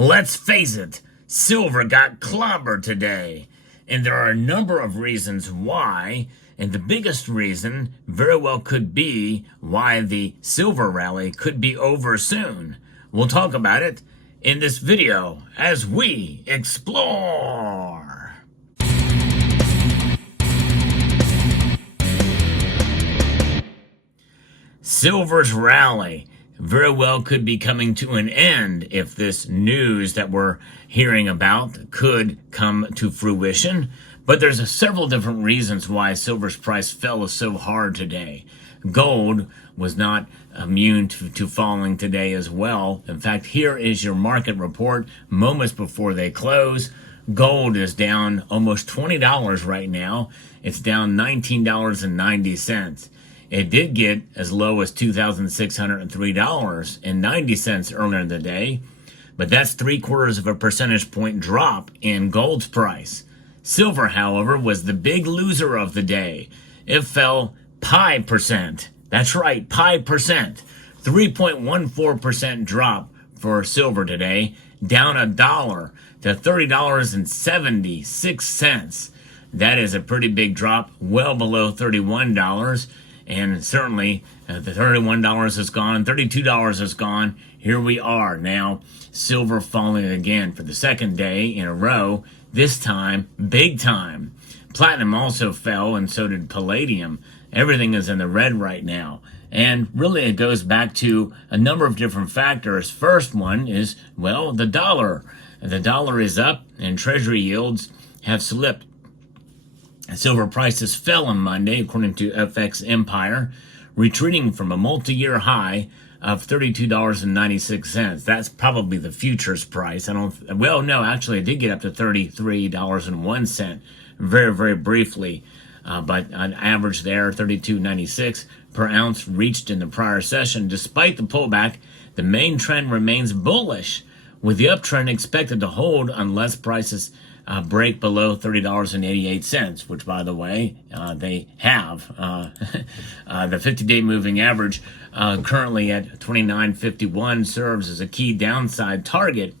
Let's face it, silver got clobbered today. And there are a number of reasons why, and the biggest reason very well could be why the silver rally could be over soon. We'll talk about it in this video as we explore. Silver's rally very well could be coming to an end if this news that we're hearing about could come to fruition. But there's several different reasons why silver's price fell so hard today. Gold was not immune to falling today as well. In fact, here is your market report moments before they close. Gold is down almost $20 right now. It's down $19.90. It did get as low as $2,603.90 earlier in the day, but that's 3/4 of a percentage point drop in gold's price. Silver, however, was the big loser of the day. It fell pi percent. That's right, pi percent. 3.14% drop for silver today, down $1 to $30.76. That is a pretty big drop, well below $31. And certainly the $31 is gone, $32 is gone. Here we are now, silver falling again for the second day in a row, this time big time. Platinum also fell, and so did palladium. Everything is in the red right now. And really it goes back to a number of different factors. First one is, well, the dollar. The dollar is up and treasury yields have slipped. Silver prices fell on Monday, according to FX Empire, retreating from a multi-year high of $32.96. That's probably the futures price. Actually, it did get up to $33.01 very, very briefly. But on average there, $32.96 per ounce reached in the prior session. Despite the pullback, the main trend remains bullish, with the uptrend expected to hold unless prices break below $30.88, which, by the way, they have. The 50-day moving average, currently at 29.51, serves as a key downside target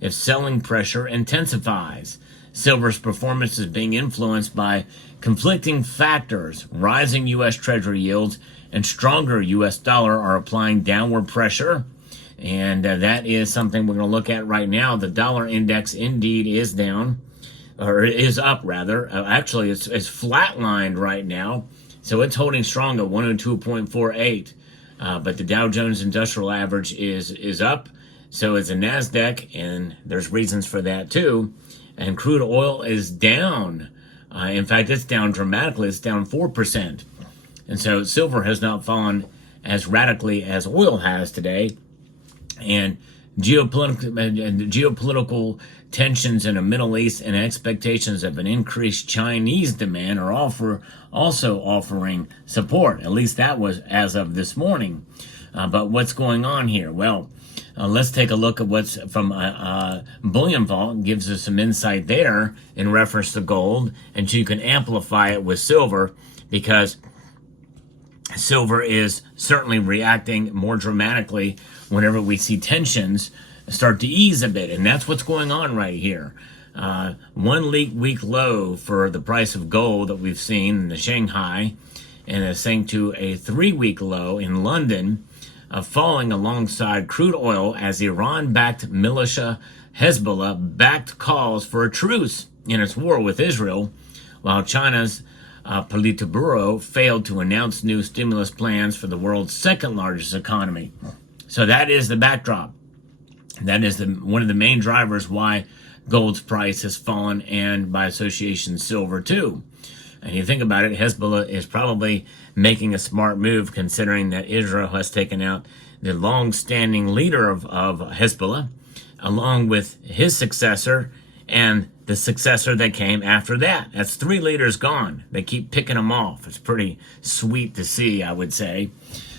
if selling pressure intensifies. Silver's performance is being influenced by conflicting factors. Rising U.S. Treasury yields and stronger U.S. dollar are applying downward pressure. And that is something we're going to look at right now. The dollar index indeed is down, or is up rather. Actually, it's flatlined right now, so it's holding strong at 102.48. But the Dow Jones Industrial Average is up, so is the Nasdaq, and there's reasons for that too. And crude oil is down. In fact, it's down dramatically. It's down 4%. And so silver has not fallen as radically as oil has today. And geopolitical tensions in the Middle East and expectations of an increased Chinese demand are also offering support. At least that was as of this morning. But what's going on here? Well, let's take a look at what's from Bullion Vault. Gives us some insight there in reference to gold, and you can amplify it with silver, because silver is certainly reacting more dramatically whenever we see tensions start to ease a bit, and that's what's going on right here. 1 week low for the price of gold that we've seen in the Shanghai, and it sank to a 3-week low in London, falling alongside crude oil as Iran-backed militia Hezbollah backed calls for a truce in its war with Israel, while China's Politburo failed to announce new stimulus plans for the world's second largest economy. So that is the backdrop. That is one of the main drivers why gold's price has fallen, and by association silver too. And you think about it, Hezbollah is probably making a smart move, considering that Israel has taken out the long-standing leader of Hezbollah, along with his successor and the successor that came after that. That's 3 leaders gone. They keep picking them off. It's pretty sweet to see, I would say.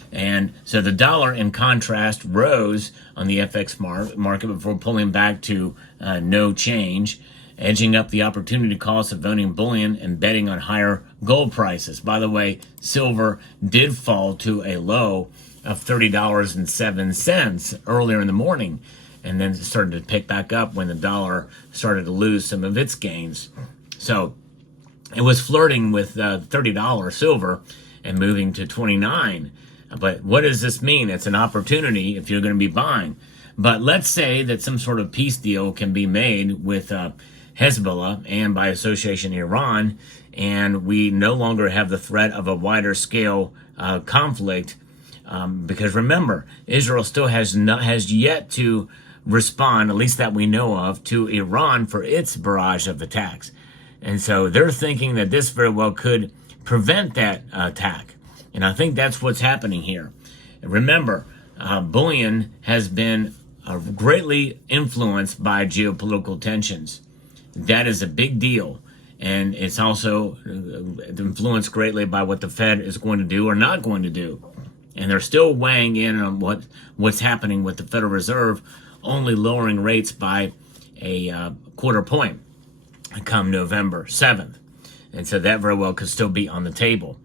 And so the dollar, in contrast, rose on the FX market before pulling back to no change, edging up the opportunity cost of owning bullion and betting on higher gold prices. By the way, silver did fall to a low of $30.07 earlier in the morning. and then it started to pick back up when the dollar started to lose some of its gains. So it was flirting with $30 silver and moving to 29. But what does this mean? It's an opportunity if you're going to be buying. But let's say that some sort of peace deal can be made with Hezbollah and by association Iran, and we no longer have the threat of a wider scale conflict. Because remember, Israel still has yet to respond, at least that we know of, to Iran for its barrage of attacks. And so they're thinking that this very well could prevent that attack. And I think that's what's happening here. Remember, bullion has been greatly influenced by geopolitical tensions. That is a big deal. And it's also influenced greatly by what the Fed is going to do or not going to do. And they're still weighing in on what's happening with the Federal Reserve, only lowering rates by a quarter point come November 7th. And so that very well could still be on the table.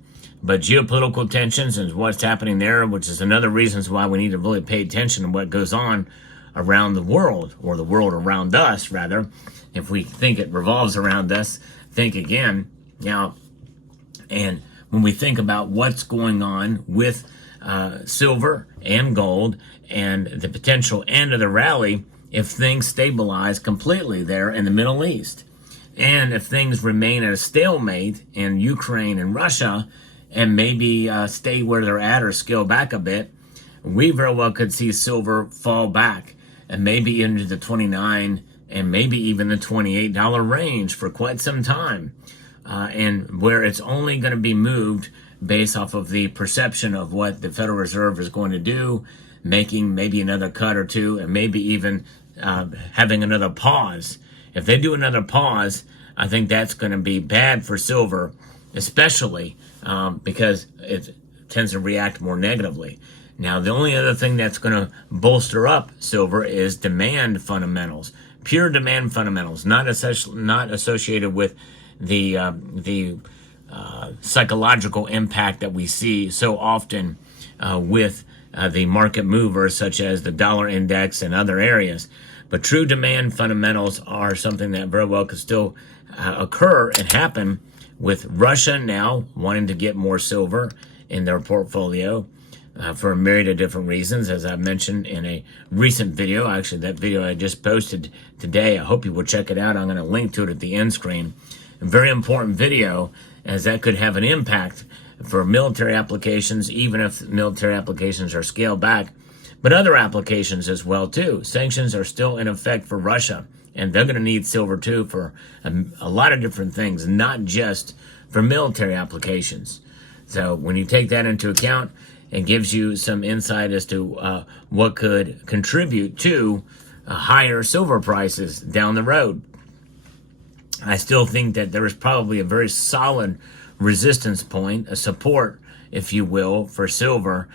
But geopolitical tensions and what's happening there, which is another reason why we need to really pay attention to what goes on around the world, or the world around us, rather. If we think it revolves around us, think again. Now, and when we think about what's going on with silver and gold and the potential end of the rally, if things stabilize completely there in the Middle East, and if things remain at a stalemate in Ukraine and Russia, and maybe stay where they're at or scale back a bit, we very well could see silver fall back and maybe into the 29 and maybe even the $28 range for quite some time, and where it's only going to be moved based off of the perception of what the Federal Reserve is going to do, making maybe another cut or two, and maybe even having another pause. If they do another pause, I think that's going to be bad for silver, especially because it tends to react more negatively. Now, the only other thing that's going to bolster up silver is demand fundamentals, pure demand fundamentals, not associated with the psychological impact that we see so often with the market movers, such as the dollar index and other areas. But true demand fundamentals are something that very well could still occur and happen, with Russia now wanting to get more silver in their portfolio for a myriad of different reasons, as I mentioned in a recent video. Actually, that video I just posted today, I hope you will check it out. I'm going to link to it at the end screen. A very important video, as that could have an impact for military applications, even if military applications are scaled back, but other applications as well too. Sanctions are still in effect for Russia, and they're going to need silver too for a lot of different things, not just for military applications. So when you take that into account, it gives you some insight as to what could contribute to higher silver prices down the road. I still think that there is probably a very solid resistance point, a support, if you will, for silver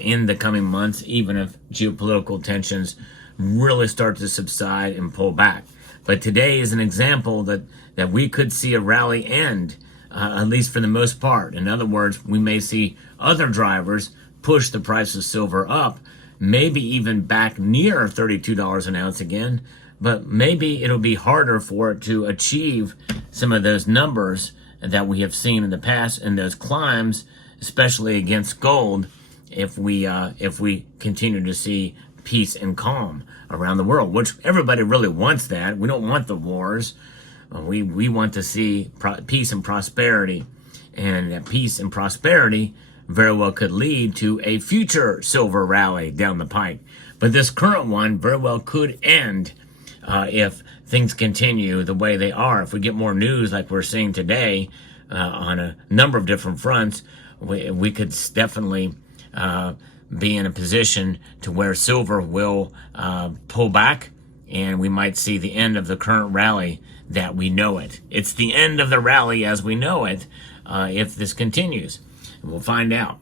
in the coming months, even if geopolitical tensions really start to subside and pull back. But today is an example that we could see a rally end, at least for the most part. In other words, we may see other drivers push the price of silver up, maybe even back near $32 an ounce again, but maybe it'll be harder for it to achieve some of those numbers that we have seen in the past and those climbs, especially against gold, if we continue to see peace and calm around the world, which everybody really wants that. We don't want the wars. We want to see peace and prosperity, and that peace and prosperity very well could lead to a future silver rally down the pike. But this current one very well could end if things continue the way they are. If we get more news like we're seeing today on a number of different fronts, we could definitely be in a position to where silver will pull back, and we might see the end of the current rally that we know it. It's the end of the rally as we know it if this continues. We'll find out.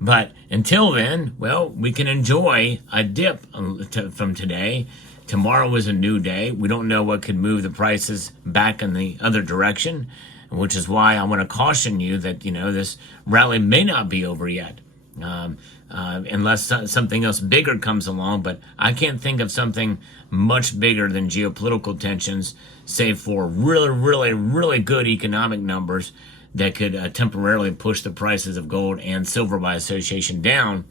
But until then, well, we can enjoy a dip from today. Tomorrow is a new day. We don't know what could move the prices back in the other direction, which is why I want to caution you that, this rally may not be over yet. unless something else bigger comes along. But I can't think of something much bigger than geopolitical tensions, save for really, really, really good economic numbers that could temporarily push the prices of gold and silver by association down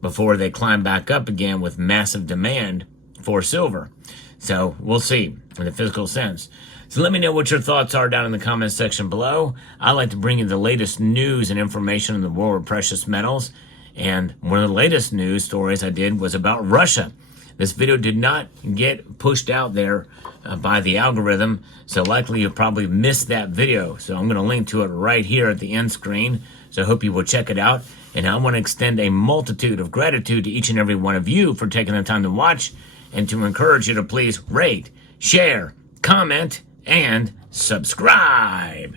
before they climb back up again with massive demand for silver. So we'll see in the physical sense. So let me know what your thoughts are down in the comments section below. I like to bring you the latest news and information in the world of precious metals. And one of the latest news stories I did was about Russia. This video did not get pushed out there by the algorithm, so likely you'll probably miss that video. So I'm going to link to it right here at the end screen. So I hope you will check it out. And I want to extend a multitude of gratitude to each and every one of you for taking the time to watch, and to encourage you to please rate, share, comment, and subscribe.